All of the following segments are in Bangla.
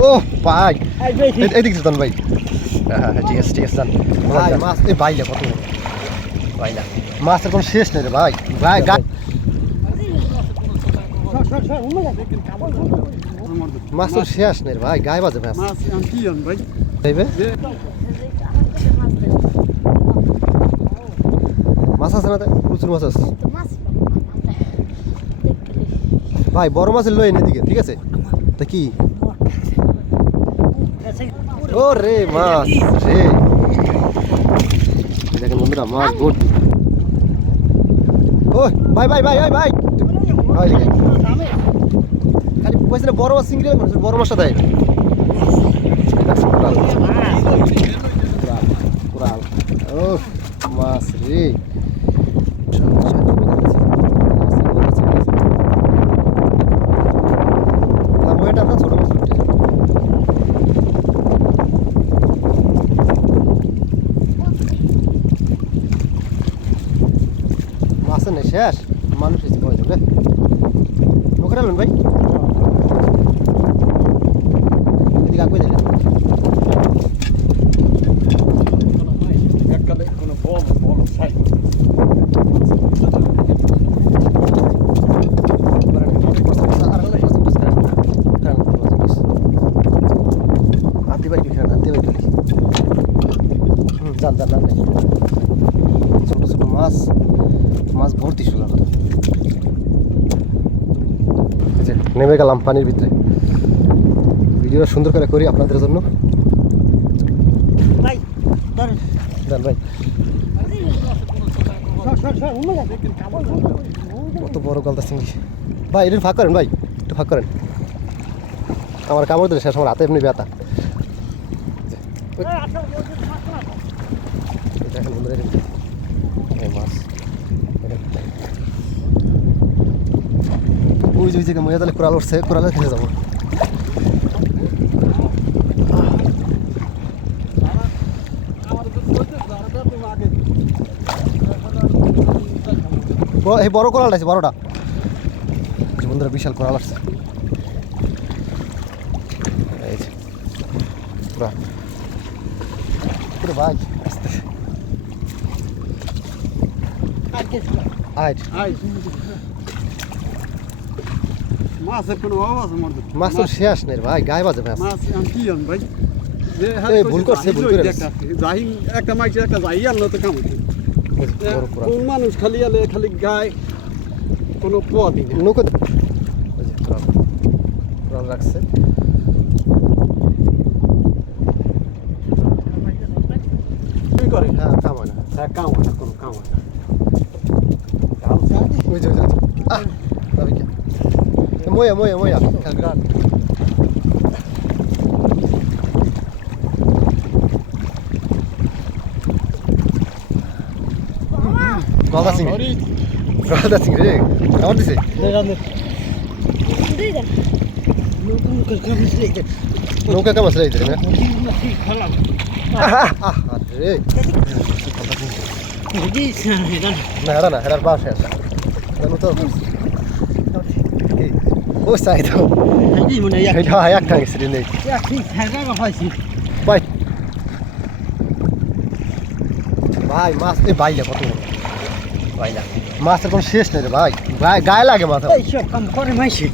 ও ভাই। এ- এদিকে যান ভাই। হ্যাঁ হ্যাঁ ঠিক আছে ঠিক আছে ভাই মাছ এই বাইলা কত বড়? বাইলা মাছের কোনো শেষ নেই রে ভাই। ভাই গা মাছ তো শেষ নেই রে ভাই গায়ে বাজে মাছ। মাছ কি ভাই? মাছ আছে না? প্রচুর মাছ আছে। ভাই বড় মাছের লই এনে দিকে ঠিক আছে? তা কি? ও রে মাছ রে দেখেন বন্ধুরা মাছ বোট ও ভাই ভাই ভাই ভাই ভাই খালি পয়সা বড় মাছ চিংড়ি বড় মাছটা দেয় কোরাল কোরাল ও মাছ রে না বইটা না ছোট মাছ উঠে নেই শেষ। মানুষ এসে কয়ে যাবে। ওখানে আলবেন ভাই। কোনো বল বল সাই হাতি বাইক খেলেন হাতি বাইক যান যান যান ছোট ছোট মাছ মাছ ভর্তি যে, নেমে গেলাম পানির ভিতরে। ভিডিওটা সুন্দর করে করি আপনাদের জন্য। ভাই ভাই। কত বড় গলদা চিংড়ি। ভাই এটা ফাঁক করেন ভাই একটু ফাঁক করেন। আমার কামড় দিলে শেষ আমার হাতে এমনি ব্যথা। দেখেন বন্ধুরা মাছ এটা। ওই যে ওই জায়গায় মজা তাহলে কোরাল উঠছে কোরালে খেতে যাব। এই বড় কোরাল আছে বড়টা। বন্ধুরা বিশাল কোরাল আসছে। এই যে পুরা। পুরো ভাই আস্তে। আয় মাছের কোনো আওয়াজ আমার মাছ তো শেষ নেই ভাই গায়ে বাজে মাছ। মাছ আন কি আন ভাই? এই ভুল করছে, ভুল করে জাহিন একটা মাইছে একটা যাই আনলো তো কাম কোন মানুষ খালি আলে খালি গায়ে কোনো পদই না নৌকো রাখছে। করে? হ্যাঁ কাম না। হ্যাঁ কাম না কোনো কাম না। ওই যে ময়া ময়া ময়া খেলবে গলদা চিংড়ি গলদা চিংড়ি রে কেমন দিছে নৌকা কেমন আছে রে রে না হেরা না হেরার হেরা জানো তো? ও সাই তো এটা হয় একটা গেছে রে নেই ভাই ভাই মাছ এই বাইলা কত? বাইলা মাছের কোনো শেষ নেই রে ভাই গায়ে গায়ে লাগে মাথা কাম করে মাইছি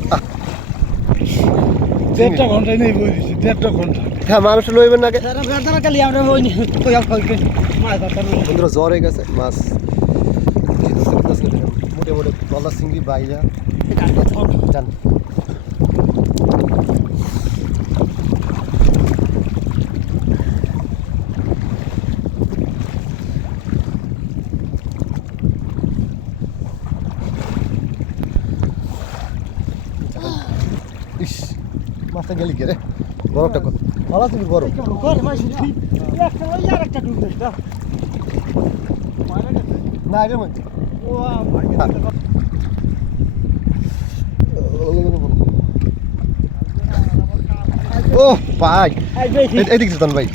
দেড়টা ঘণ্টা নেই বই দিছি দেড়টা ঘণ্টা হ্যাঁ মানুষ লইবেন না খালি আমরা বন্ধুরা জ্বর হয়ে গেছে মাছ। মোটে মোটে গলা চিংড়ি বাইলা জান ইস মাছটা গেলি কে রে বড়টা কত ভালো তুমি বড় না রে মানে ও ভাই। এদিকে যান ভাই।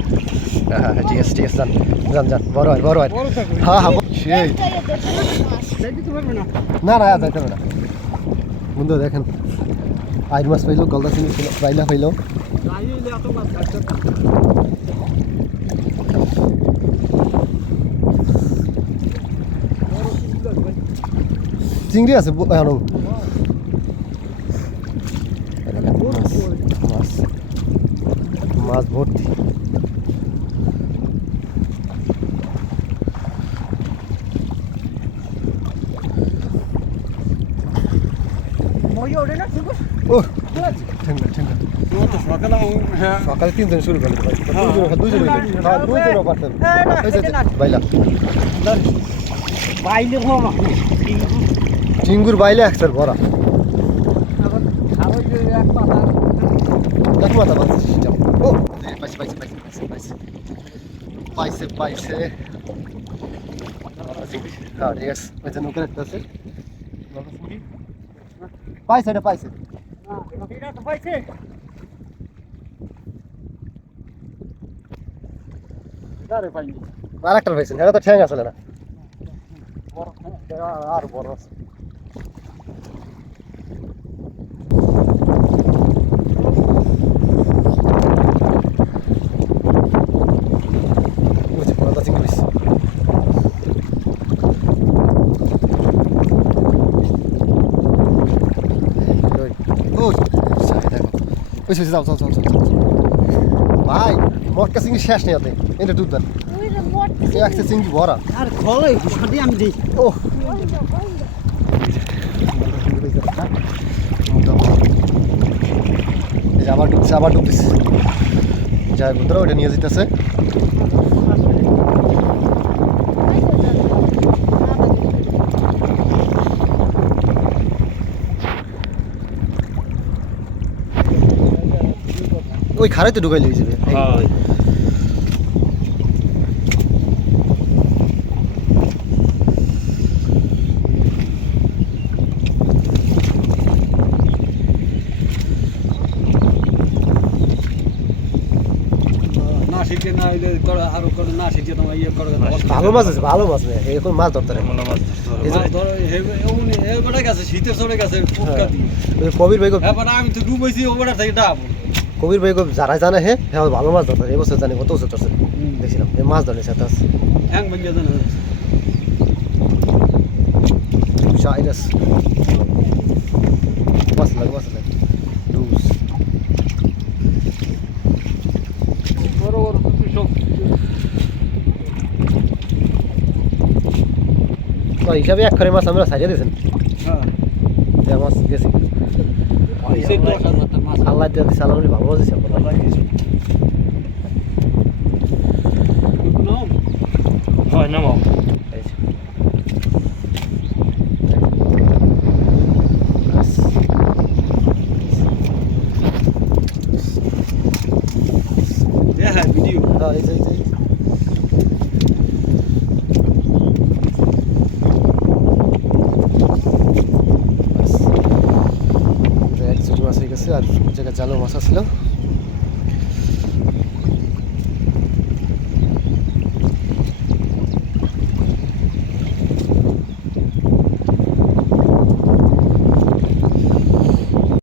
হ্যাঁ হ্যাঁ ঠিক আছে ঠিক আছে যান যান যান বড় হয় বড় হয়। হ্যাঁ হ্যাঁ সেই। না। না যাইতে হবে না। বন্ধু দেখেন আইর মাছ পাইলো গলদা চিনি ছিল পাইলো। লাগবে। চিংড়ি আছে ব- এখনও মাছ মাছ মাছ ভর্তি। সকালে হ্যাঁ। সকালে তিনজন শুরু হ্যাঁ। দুজন দুজন হ্যাঁ দুজন পারতেন বাইলা। বাইলে চিঙ্গুর বাইলে একসার ভরা। এক মাথা মাছ যাও ও পাইছে পাইছে পাইছে পাইছে পাইছে পাইছে পাইছে। হ্যাঁ ঠিক আছে। ওই যে একটা আছে পাইছে, এটা পাইছে। পাইছে দাঁড়ে আর একটা পাইছেন, এটা তো ঠ্যাং আসলে না? হ্যাঁ আর বড় আছে ওই যে বড়টা চিংড়ি পাইছে ওই ওই সাই দেখো ওই সে যাও যাও যাও যাও ভাই মটকা চিংড়ি শেষ নেই আপনি এটা দুধ দেন একটা চিংড়ি ভরা আর খোলাই সাথে আমি দিই ও আবার ডুবছে আবার ডুবছে যাই বন্ধুরা ওটা নিয়ে যেতেছে ওই খারাইতে ঢুকাই লেগে যাবে। না শিখে না এলে আরও করে না শিখে তোমার ইয়ে করে ভালো মাছ আছে ভালো মাছ নেই এখন মাছ ধরতে নেই এই যে- মাছ ধরো এমনি এবারে গেছে শীতের চলে গেছে ফুটকা দিয়ে। ওই কবির ভাই এবার আমি তো ডুবেছি ওবার থেকে ডাব। কবির ভাই যারা জানে হে হ্যাঁ ভালো মাছ ধরতে এবছর জানি কত বছর ধরছে দেখছিলাম এই মাছ ধরে সাথে আছে। হ্যাং lang. Luz. বড় বড় সব। তো হিসাবে এক করে মাছ আমরা সাজিয়ে দিয়েছেন। হ্যাঁ। মাছ গেছি সেই দশ হাজার মাছ আল্লাহ দিয়ে দিচ্ছে আল্লাহ ভালো দিচ্ছে হয় নামো এই যে। ব্যাস। হ্যাঁ ভিডিও হ্যাঁ, এই যে, এই যে, এই যে। এক আর ওই জায়গায় জালো মাছ আসছিল